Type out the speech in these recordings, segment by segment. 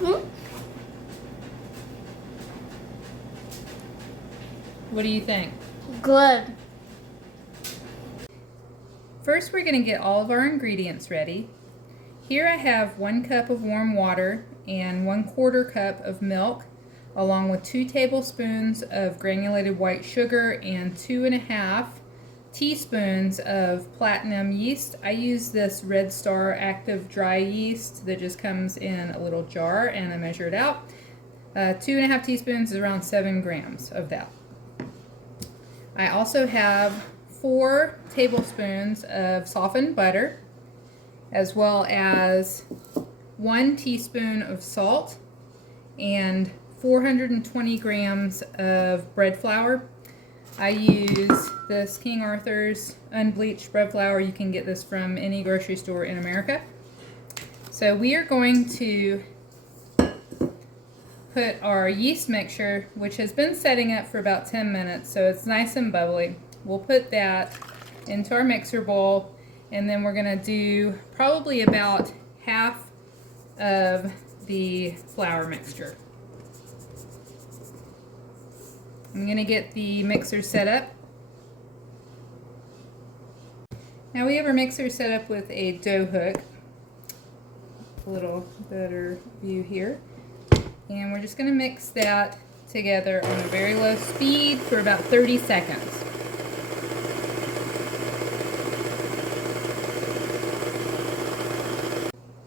Hmm? What do you think? Good. First, we're going to get all of our ingredients ready. Here I have 1 cup of warm water and 1/4 cup of milk, along with 2 tablespoons of granulated white sugar and 2.5 teaspoons of platinum yeast. I use this Red Star active dry yeast that just comes in a little jar, and I measure it out. 2.5 teaspoons is around 7 grams of that. I also have 4 tablespoons of softened butter, as well as 1 teaspoon of salt and 420 grams of bread flour. I use this King Arthur's unbleached bread flour. You can get this from any grocery store in America. So we are going to put our yeast mixture, which has been setting up for about 10 minutes, so it's nice and bubbly. We'll put that into our mixer bowl, and then we're going to do probably about half of the flour mixture. I'm going to get the mixer set up. Now we have our mixer set up with a dough hook. A little better view here. And we're just going to mix that together on a very low speed for about 30 seconds.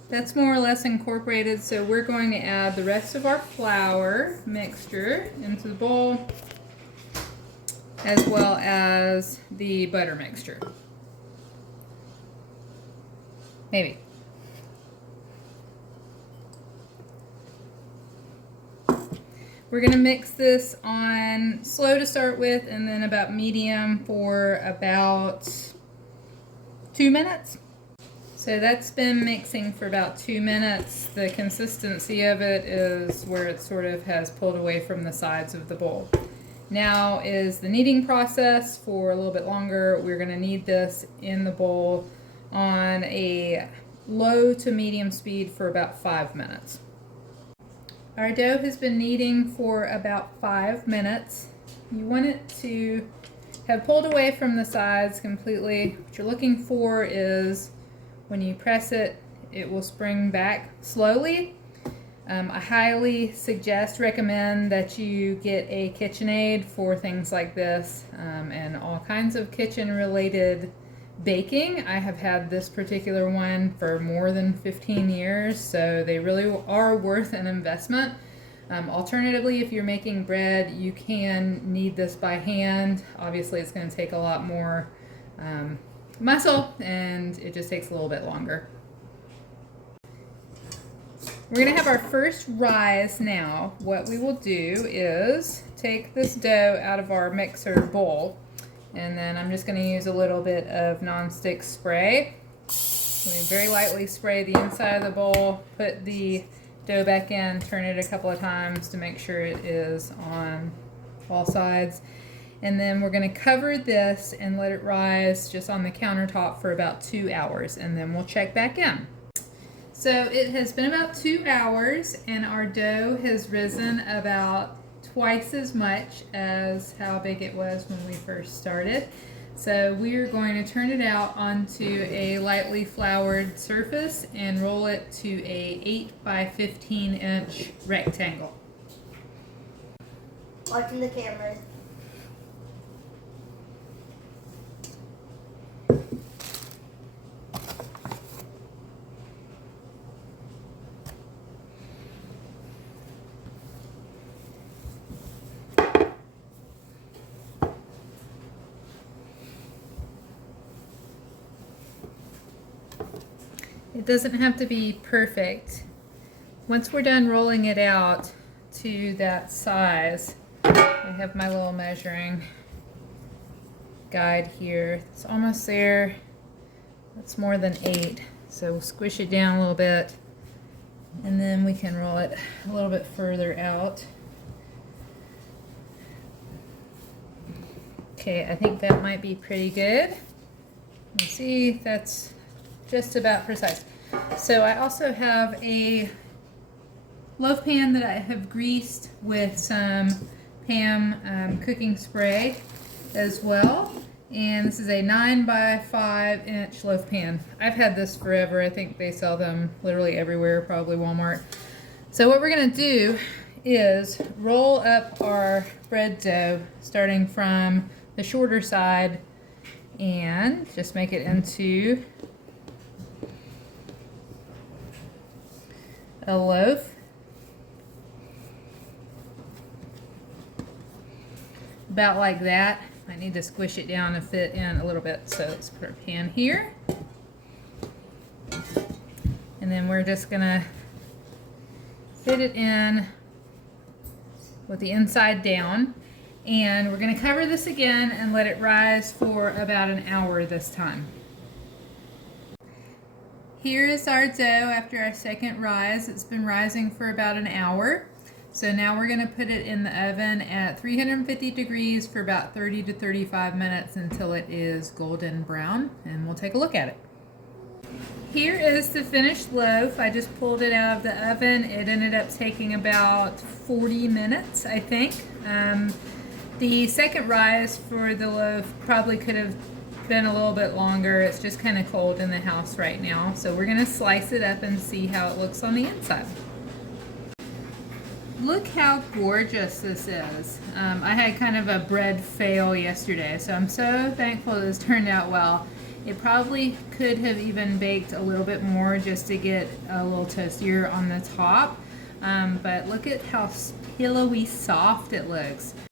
That's more or less incorporated, so we're going to add the rest of our flour mixture into the bowl, as well as the butter mixture. Maybe. We're going to mix this on slow to start with, and then about medium for about 2 minutes. So that's been mixing for about 2 minutes. The consistency of it is where it sort of has pulled away from the sides of the bowl. Now is the kneading process for a little bit longer. We're going to knead this in the bowl on a low to medium speed for about 5 minutes. Our dough has been kneading for about 5 minutes. You want it to have pulled away from the sides completely. What you're looking for is when you press it, it will spring back slowly. I highly recommend that you get a KitchenAid for things like this and all kinds of kitchen-related baking. I have had this particular one for more than 15 years, so they really are worth an investment. Alternatively, if you're making bread, you can knead this by hand. Obviously, it's going to take a lot more muscle, and it just takes a little bit longer. We're going to have our first rise now. What we will do is take this dough out of our mixer bowl, and then I'm just going to use a little bit of nonstick spray. We very lightly spray the inside of the bowl, put the dough back in, turn it a couple of times to make sure it is on all sides. And then we're going to cover this and let it rise just on the countertop for about 2 hours, and then we'll check back in. So it has been about 2 hours, and our dough has risen about twice as much as how big it was when we first started. So we are going to turn it out onto a lightly floured surface and roll it to a 8 by 15 inch rectangle. Watching the camera. It doesn't have to be perfect. Once we're done rolling it out to that size, I have my little measuring guide here. It's almost there. That's more than 8. So we'll squish it down a little bit, and then we can roll it a little bit further out. Okay, I think that might be pretty good. Let's see, that's just about precise. So I also have a loaf pan that I have greased with some Pam cooking spray as well. And this is a 9 by 5 inch loaf pan. I've had this forever. I think they sell them literally everywhere, probably Walmart. So what we're gonna do is roll up our bread dough starting from the shorter side and just make it into a loaf. About like that. I need to squish it down and fit in a little bit. So let's put our pan here. And then we're just gonna fit it in with the inside down. And we're gonna cover this again and let it rise for about an hour this time. Here is our dough after our second rise. It's been rising for about an hour. So now we're gonna put it in the oven at 350 degrees for about 30 to 35 minutes until it is golden brown, and we'll take a look at it. Here is the finished loaf. I just pulled it out of the oven. It ended up taking about 40 minutes, I think. The second rise for the loaf probably could have been a little bit longer. It's just kind of cold in the house right now. So we're gonna slice it up and see how it looks on the inside. Look how gorgeous this is. I had kind of a bread fail yesterday, so I'm so thankful this turned out well. It probably could have even baked a little bit more just to get a little toastier on the top, but look at how pillowy soft it looks.